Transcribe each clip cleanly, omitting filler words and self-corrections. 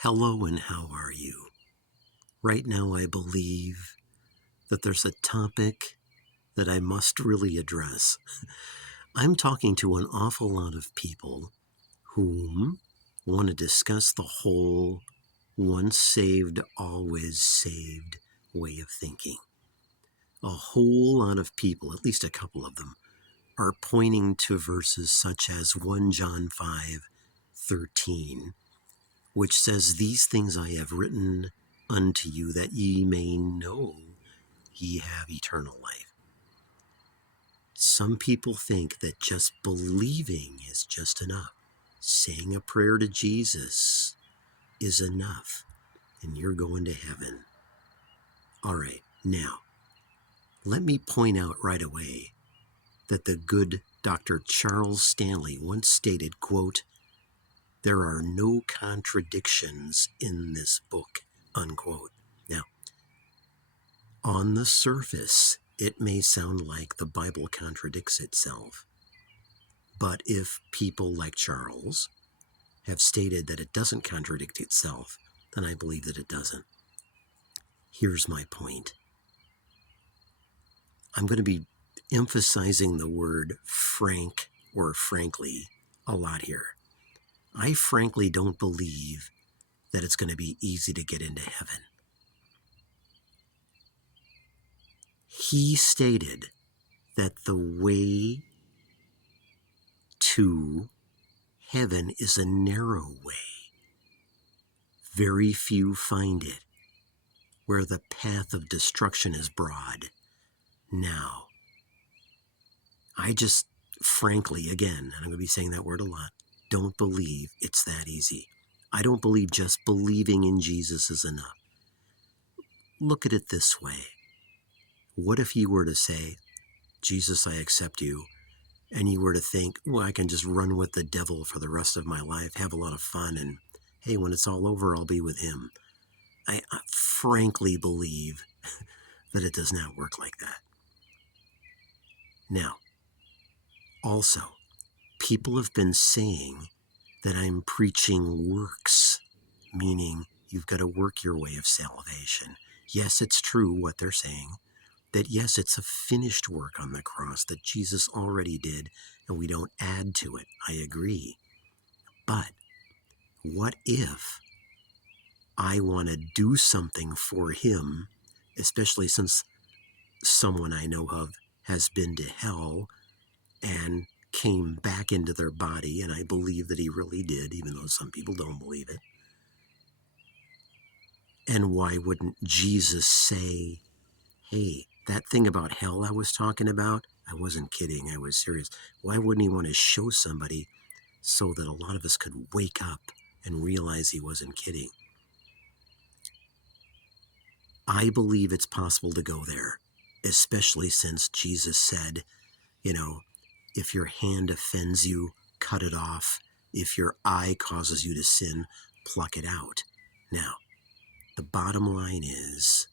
Hello and how are you? Right now I believe that there's a topic that I must really address. I'm talking to an awful lot of people whom want to discuss the whole once saved, always saved way of thinking. A whole lot of people, at least a couple of them, are pointing to verses such as 1 John 5:13, which says, "These things I have written unto you that ye may know ye have eternal life." Some people think that just believing is just enough. Saying a prayer to Jesus is enough, and you're going to heaven. All right, now, let me point out right away that the good Dr. Charles Stanley once stated, quote, "There are no contradictions in this book," unquote. Now, on the surface, it may sound like the Bible contradicts itself. But if people like Charles have stated that it doesn't contradict itself, then I believe that it doesn't. Here's my point. I'm going to be emphasizing the word frank or frankly a lot here. I frankly don't believe that it's going to be easy to get into heaven. He stated that the way to heaven is a narrow way. Very few find it, where the path of destruction is broad. Now, I just frankly, again, and I'm going to be saying that word a lot, don't believe it's that easy. I don't believe just believing in Jesus is enough. Look at it this way. What if you were to say, "Jesus, I accept you," and you were to think, well, I can just run with the devil for the rest of my life, have a lot of fun, and hey, when it's all over, I'll be with him. I frankly believe that it does not work like that. Now, also, people have been saying that I'm preaching works, meaning you've got to work your way of salvation. Yes, it's true what they're saying, that yes, it's a finished work on the cross that Jesus already did, and we don't add to it. I agree. But what if I want to do something for him, especially since someone I know of has been to hell and came back into their body, and I believe that he really did, even though some people don't believe it. And why wouldn't Jesus say, hey, that thing about hell I was talking about, I wasn't kidding, I was serious. Why wouldn't he want to show somebody so that a lot of us could wake up and realize he wasn't kidding? I believe it's possible to go there, especially since Jesus said, if your hand offends you, cut it off. If your eye causes you to sin, pluck it out. Now, the bottom line is,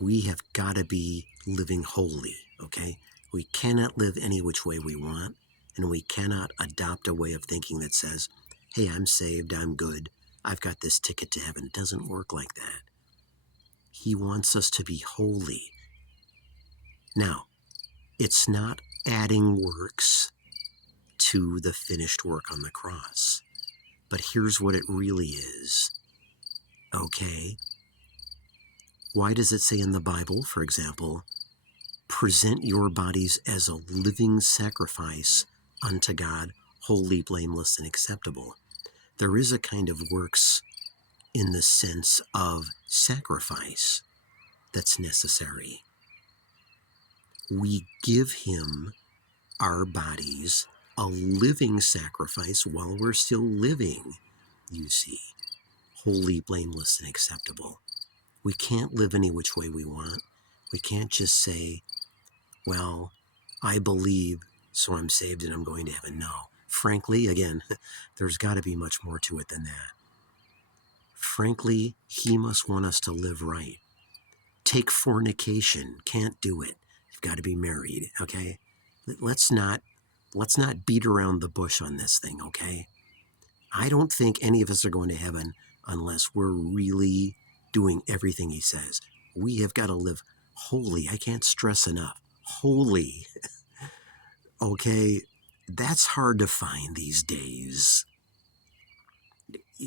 we have got to be living holy, okay? We cannot live any which way we want, and we cannot adopt a way of thinking that says, hey, I'm saved, I'm good, I've got this ticket to heaven. It doesn't work like that. He wants us to be holy. Now, it's not adding works to the finished work on the cross, but here's what it really is, okay? Why does it say in the Bible, for example, present your bodies as a living sacrifice unto God, holy, blameless, and acceptable? There is a kind of works in the sense of sacrifice that's necessary. We give him our bodies a living sacrifice while we're still living, you see, holy, blameless, and acceptable. We can't live any which way we want. We can't just say, well, I believe, so I'm saved and I'm going to heaven. No. Frankly, again, there's got to be much more to it than that. Frankly, he must want us to live right. Take fornication. Can't do it. You've got to be married, okay? Let's not let's not beat around the bush on this thing, okay? I don't think any of us are going to heaven unless we're really doing everything he says. We have got to live holy. I can't stress enough. Holy, okay? That's hard to find these days.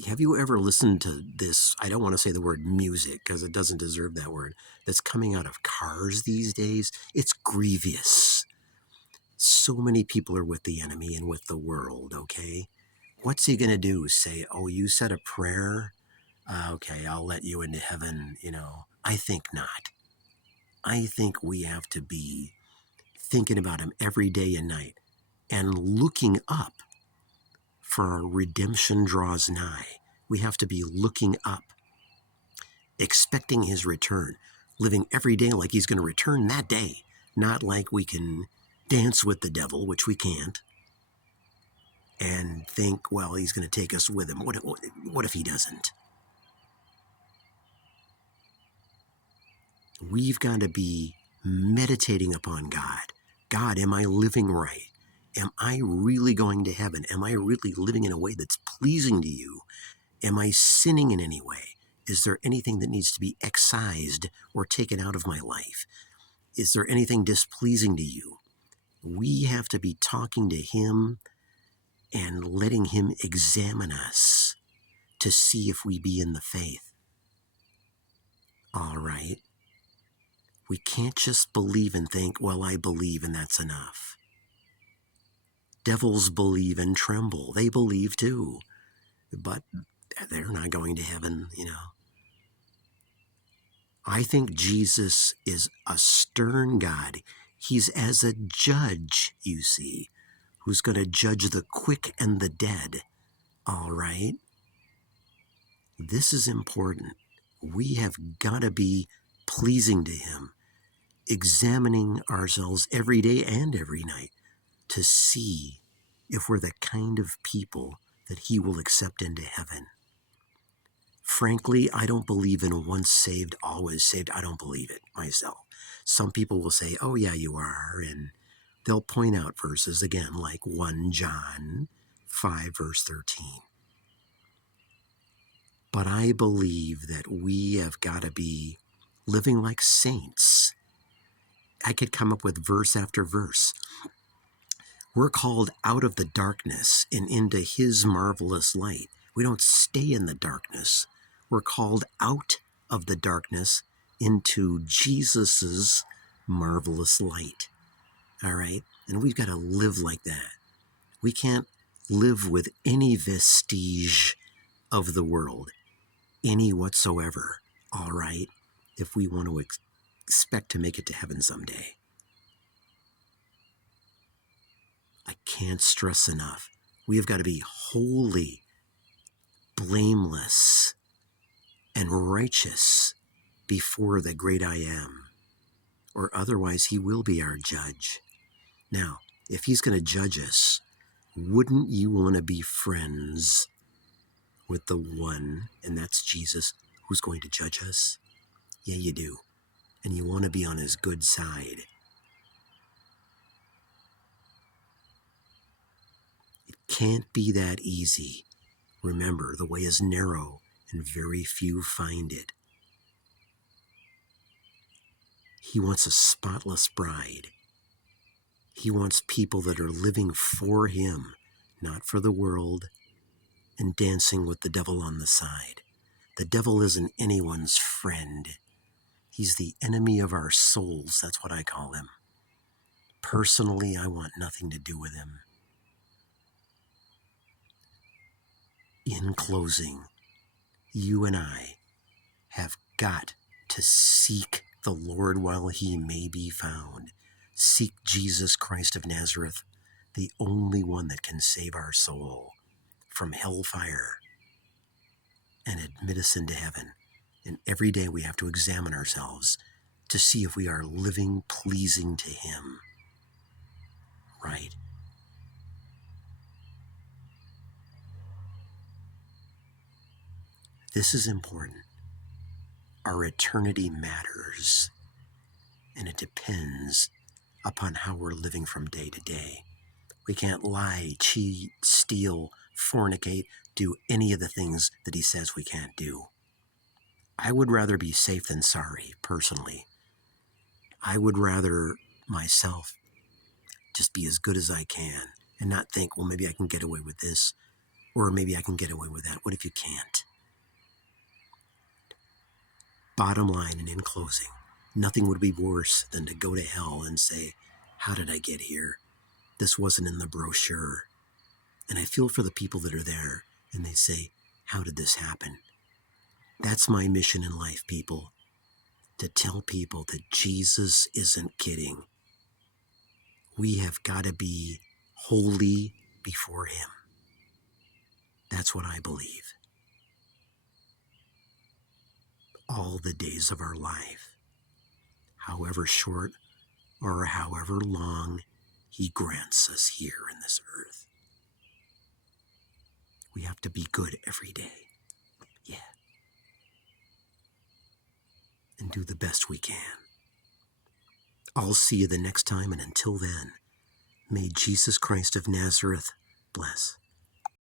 Have you ever listened to this? I don't want to say the word music because it doesn't deserve that word. That's coming out of cars these days. It's grievous. So many people are with the enemy and with the world, okay? What's he going to do? Say, oh, you said a prayer? Okay, I'll let you into heaven, I think not. I think we have to be thinking about him every day and night and looking up, for our redemption draws nigh. We have to be looking up, expecting his return, living every day like he's going to return that day, not like we can dance with the devil, which we can't, and think, well, he's going to take us with him. What if he doesn't? We've got to be meditating upon God. God, am I living right? Am I really going to heaven? Am I really living in a way that's pleasing to you? Am I sinning in any way? Is there anything that needs to be excised or taken out of my life? Is there anything displeasing to you? We have to be talking to him and letting him examine us to see if we be in the faith. All right. We can't just believe and think, well, I believe and that's enough. Devils believe and tremble. They believe too, but they're not going to heaven, I think Jesus is a stern God. He's as a judge, you see, who's going to judge the quick and the dead. All right? This is important. We have got to be pleasing to him, examining ourselves every day and every night to see if we're the kind of people that he will accept into heaven. Frankly, I don't believe in once saved, always saved. I don't believe it myself. Some people will say, oh, yeah, you are. And they'll point out verses again, like 1 John 5, verse 13. But I believe that we have got to be living like saints. I could come up with verse after verse. We're called out of the darkness and into his marvelous light. We don't stay in the darkness. We're called out of the darkness into Jesus's marvelous light. All right? And we've got to live like that. We can't live with any vestige of the world, any whatsoever. All right? If we want to expect to make it to heaven someday. I can't stress enough. We have got to be holy, blameless, and righteous before the great I am, or otherwise he will be our judge. Now, if he's going to judge us, wouldn't you want to be friends with the one, and that's Jesus, who's going to judge us? Yeah, you do. And you want to be on his good side. It can't be that easy. Remember, the way is narrow and very few find it. He wants a spotless bride. He wants people that are living for him, not for the world, and dancing with the devil on the side. The devil isn't anyone's friend. He's the enemy of our souls. That's what I call him. Personally, I want nothing to do with him. In closing, you and I have got to seek the Lord while he may be found. Seek Jesus Christ of Nazareth, the only one that can save our soul from hellfire and admit us into heaven. And every day we have to examine ourselves to see if we are living pleasing to him. Right? This is important. Our eternity matters, and it depends upon how we're living from day to day. We can't lie, cheat, steal, fornicate, do any of the things that he says we can't do. I would rather be safe than sorry, personally. I would rather myself just be as good as I can and not think, well, maybe I can get away with this, or maybe I can get away with that. What if you can't? Bottom line, and in closing, nothing would be worse than to go to hell and say, how did I get here? This wasn't in the brochure. And I feel for the people that are there, and they say, how did this happen? That's my mission in life, people, to tell people that Jesus isn't kidding. We have got to be holy before him. That's what I believe. All the days of our life, however short or however long he grants us here in this earth. We have to be good every day. Yeah. And do the best we can. I'll see you the next time, and until then, may Jesus Christ of Nazareth bless.